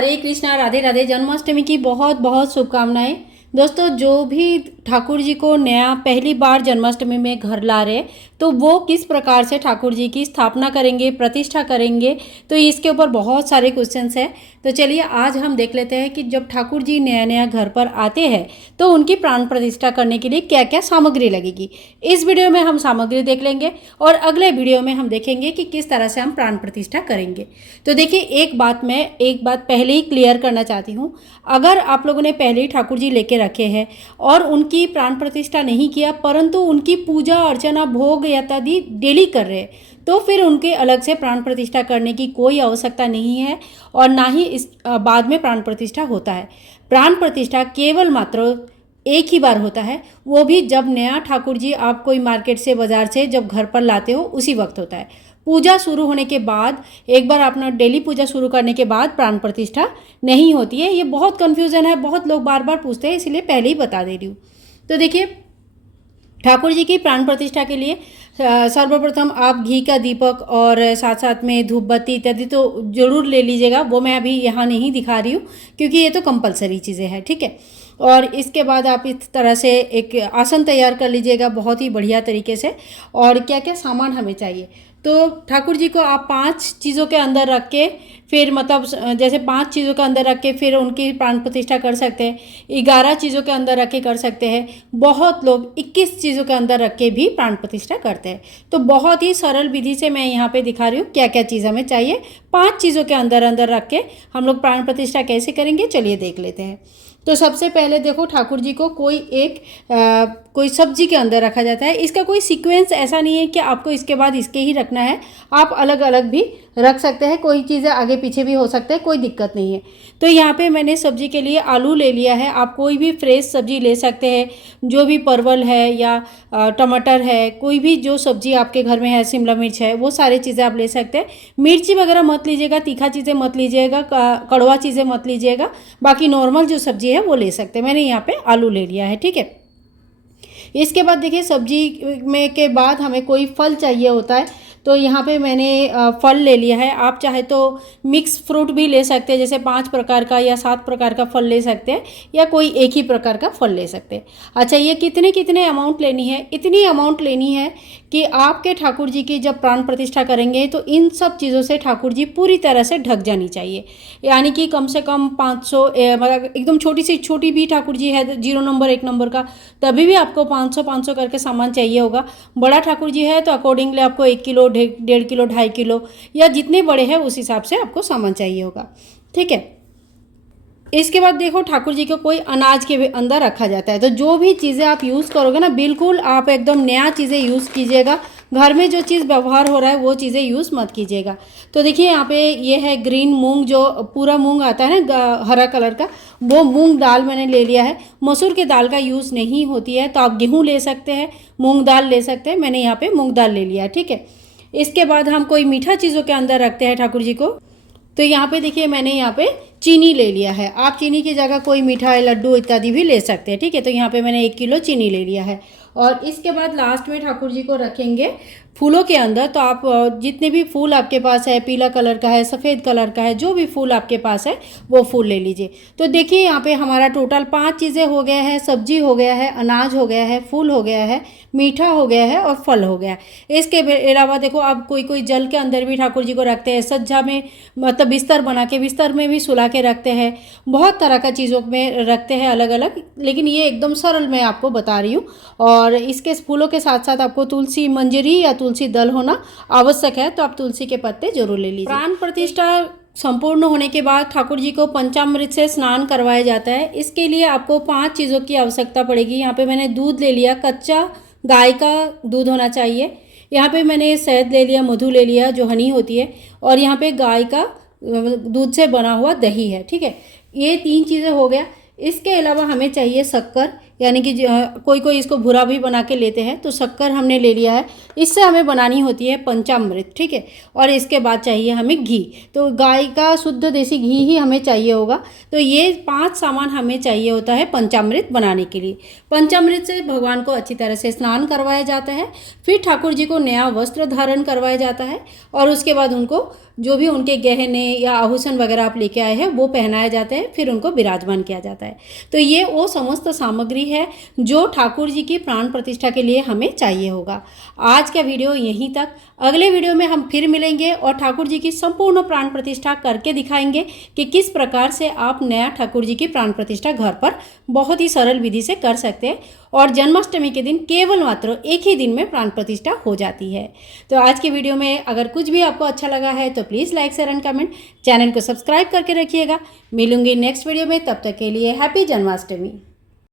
हरे कृष्णा, राधे राधे। जन्माष्टमी की बहुत बहुत शुभकामनाएं। दोस्तों, जो भी ठाकुर जी को नया पहली बार जन्माष्टमी में घर ला रहे तो वो किस प्रकार से ठाकुर जी की स्थापना करेंगे, प्रतिष्ठा करेंगे, तो इसके ऊपर बहुत सारे क्वेश्चंस हैं। तो चलिए आज हम देख लेते हैं कि जब ठाकुर जी नया नया घर पर आते हैं तो उनकी प्राण प्रतिष्ठा करने के लिए क्या क्या सामग्री लगेगी। इस वीडियो में हम सामग्री देख लेंगे और अगले वीडियो में हम देखेंगे कि किस तरह से हम प्राण प्रतिष्ठा करेंगे। तो देखिए, एक बात पहले ही क्लियर करना चाहती हूँ। अगर आप लोगों ने पहले ही ठाकुर जी लेके रखे हैं और उनकी प्राण प्रतिष्ठा नहीं किया, परंतु उनकी पूजा अर्चना भोग इत्यादि डेली कर रहे हैं, तो फिर उनके अलग से प्राण प्रतिष्ठा करने की कोई आवश्यकता नहीं है और ना ही इस बाद में प्राण प्रतिष्ठा होता है। प्राण प्रतिष्ठा केवल मात्र एक ही बार होता है, वो भी जब नया ठाकुर जी आप कोई मार्केट से, बाजार से जब घर पर लाते हो उसी वक्त होता है। पूजा शुरू होने के बाद, एक बार अपना डेली पूजा शुरू करने के बाद प्राण प्रतिष्ठा नहीं होती है। ये बहुत कन्फ्यूज़न है, बहुत लोग बार बार पूछते हैं, इसलिए पहले ही बता दे रही हूँ। तो देखिए, ठाकुर जी की प्राण प्रतिष्ठा के लिए सर्वप्रथम आप घी का दीपक और साथ साथ में धूप बत्ती इत्यादि तो ज़रूर ले लीजिएगा। वो मैं अभी यहाँ नहीं दिखा रही हूँ क्योंकि ये तो कंपलसरी चीज़ें हैं, ठीक है। और इसके बाद आप इस तरह से एक आसन तैयार कर लीजिएगा बहुत ही बढ़िया तरीके से। और क्या क्या सामान हमें चाहिए, तो ठाकुर जी को आप 5 चीज़ों के अंदर रख के, फिर मतलब जैसे 5 चीज़ों के अंदर रख के फिर उनकी प्राण प्रतिष्ठा कर सकते हैं। 11 चीज़ों के अंदर रख के कर सकते हैं। बहुत लोग 21 चीज़ों के अंदर रख के भी प्राण प्रतिष्ठा करते हैं। तो बहुत ही सरल विधि से मैं यहाँ पे दिखा रही हूँ क्या क्या चीज़ हमें चाहिए। 5 चीज़ों के अंदर अंदर रख के हम लोग प्राण प्रतिष्ठा कैसे करेंगे, चलिए देख लेते हैं। तो सबसे पहले देखो, ठाकुर जी को कोई सब्जी के अंदर रखा जाता है। इसका कोई सीक्वेंस ऐसा नहीं है कि आपको इसके बाद इसके ही रखना है, आप अलग अलग भी रख सकते हैं। कोई चीज़ें आगे पीछे भी हो सकते हैं, कोई दिक्कत नहीं है। तो यहाँ पे मैंने सब्जी के लिए आलू ले लिया है। आप कोई भी फ्रेश सब्जी ले सकते हैं, जो भी परवल है या टमाटर है, कोई भी जो सब्जी आपके घर में है, शिमला मिर्च है, वो सारी चीज़ें आप ले सकते हैं। मिर्ची वगैरह मत लीजिएगा, तीखा चीज़ें मत लीजिएगा, कड़वा चीज़ें मत लीजिएगा। बाकी नॉर्मल जो सब्जी है वो ले सकते हैं। मैंने यहाँ पे आलू ले लिया है, ठीक है। इसके बाद देखिए, सब्जी में के बाद हमें कोई फल चाहिए होता है, तो यहाँ पे मैंने फल ले लिया है। आप चाहे तो मिक्स फ्रूट भी ले सकते हैं, जैसे 5 प्रकार का या 7 प्रकार का फल ले सकते हैं, या कोई एक ही प्रकार का फल ले सकते हैं। अच्छा, ये कितने अमाउंट लेनी है? इतनी अमाउंट लेनी है कि आपके ठाकुर जी की जब प्राण प्रतिष्ठा करेंगे तो इन सब चीज़ों से ठाकुर जी पूरी तरह से ढक जानी चाहिए। यानी कि कम से कम 500, मतलब एकदम छोटी भी ठाकुर जी है 0 नंबर 1 नंबर का, तभी भी आपको 500 करके सामान चाहिए होगा। बड़ा ठाकुर जी है तो अकॉर्डिंगली आपको 1 किलो, 1.5 किलो, 2.5 किलो या जितने बड़े हैं उस हिसाब से आपको सामान चाहिए होगा, ठीक है। इसके बाद देखो, ठाकुर जी को कोई अनाज के अंदर रखा जाता है। तो जो भी चीज़ें आप यूज़ करोगे ना, बिल्कुल आप एकदम नया चीज़ें यूज़ कीजिएगा। घर में जो चीज़ व्यवहार हो रहा है वो चीज़ें यूज़ मत कीजिएगा। तो देखिए, यहाँ पे ये है ग्रीन मूंग, जो पूरा मूंग आता है ना हरा कलर का, वो मूंग दाल मैंने ले लिया है। मसूर के दाल का यूज़ नहीं होती है तो आप गेहूँ ले सकते हैं, मूंग दाल ले सकते हैं। मैंने यहाँ पे मूंग दाल ले लिया है, ठीक है। इसके बाद हम कोई मीठा चीज़ों के अंदर रखते हैं ठाकुर जी को। तो यहाँ पे देखिए, मैंने यहाँ पे चीनी ले लिया है। आप चीनी की जगह कोई मिठाई, लड्डू इत्यादि भी ले सकते हैं, ठीक है। तो यहाँ पे मैंने 1 किलो चीनी ले लिया है। और इसके बाद लास्ट में ठाकुर जी को रखेंगे फूलों के अंदर। तो आप जितने भी फूल आपके पास है, पीला कलर का है, सफ़ेद कलर का है, जो भी फूल आपके पास है वो फूल ले लीजिए। तो देखिए, यहाँ पे हमारा टोटल 5 चीज़ें हो गया है। सब्जी हो गया है, अनाज हो गया है, फूल हो गया है, मीठा हो गया है और फल हो गया है। इसके अलावा देखो, आप कोई जल के अंदर भी ठाकुर जी को रखते हैं, सज्जा में, मतलब बिस्तर बना के बिस्तर में भी सुला के रखते हैं, बहुत तरह का चीज़ों में रखते हैं अलग अलग। लेकिन ये एकदम सरल मैं आपको बता रही हूँ। और इसके फूलों के साथ साथ आपको तुलसी मंजरी या तुलसी दल होना आवश्यक है, तो आप तुलसी के पत्ते जरूर ले लीजिए। प्राण प्रतिष्ठा संपूर्ण होने के बाद ठाकुर जी को पंचामृत से स्नान करवाया जाता है। इसके लिए आपको 5 चीज़ों की आवश्यकता पड़ेगी। यहाँ पे मैंने दूध ले लिया, कच्चा गाय का दूध होना चाहिए। यहाँ पे मैंने शहद ले लिया, मधु ले लिया जो हनी होती है, और यहाँ पे गाय का दूध से बना हुआ दही है, ठीक है। ये 3 चीज़ें हो गया। इसके अलावा हमें चाहिए शक्कर। यानी कि कोई कोई इसको भूरा भी बना के लेते हैं। तो शक्कर हमने ले लिया है। इससे हमें बनानी होती है पंचामृत, ठीक है। और इसके बाद चाहिए हमें घी, तो गाय का शुद्ध देसी घी ही हमें चाहिए होगा। तो ये 5 सामान हमें चाहिए होता है पंचामृत बनाने के लिए। पंचामृत से भगवान को अच्छी तरह से स्नान करवाया जाता है, फिर ठाकुर जी को नया वस्त्र धारण करवाया जाता है और उसके बाद उनको जो भी उनके गहने या आभूषण वगैरह आप लेके आए हैं वो पहनाए जाते हैं, फिर उनको विराजमान किया जाता है। तो ये वो समस्त सामग्री है जो ठाकुर जी की प्राण प्रतिष्ठा के लिए हमें चाहिए होगा। आज का वीडियो यहीं तक। अगले वीडियो में हम फिर मिलेंगे और ठाकुर जी की संपूर्ण प्राण प्रतिष्ठा करके दिखाएंगे कि किस प्रकार से आप नया ठाकुर जी की प्राण प्रतिष्ठा घर पर बहुत ही सरल विधि से कर सकते हैं और जन्माष्टमी के दिन केवल मात्र एक ही दिन में प्राण प्रतिष्ठा हो जाती है। तो आज की वीडियो में अगर कुछ भी आपको अच्छा लगा है तो please like share and comment, channel को सब्सक्राइब करके रखिएगा। मिलूंगी नेक्स्ट वीडियो में, तब तक के लिए हैप्पी जन्माष्टमी।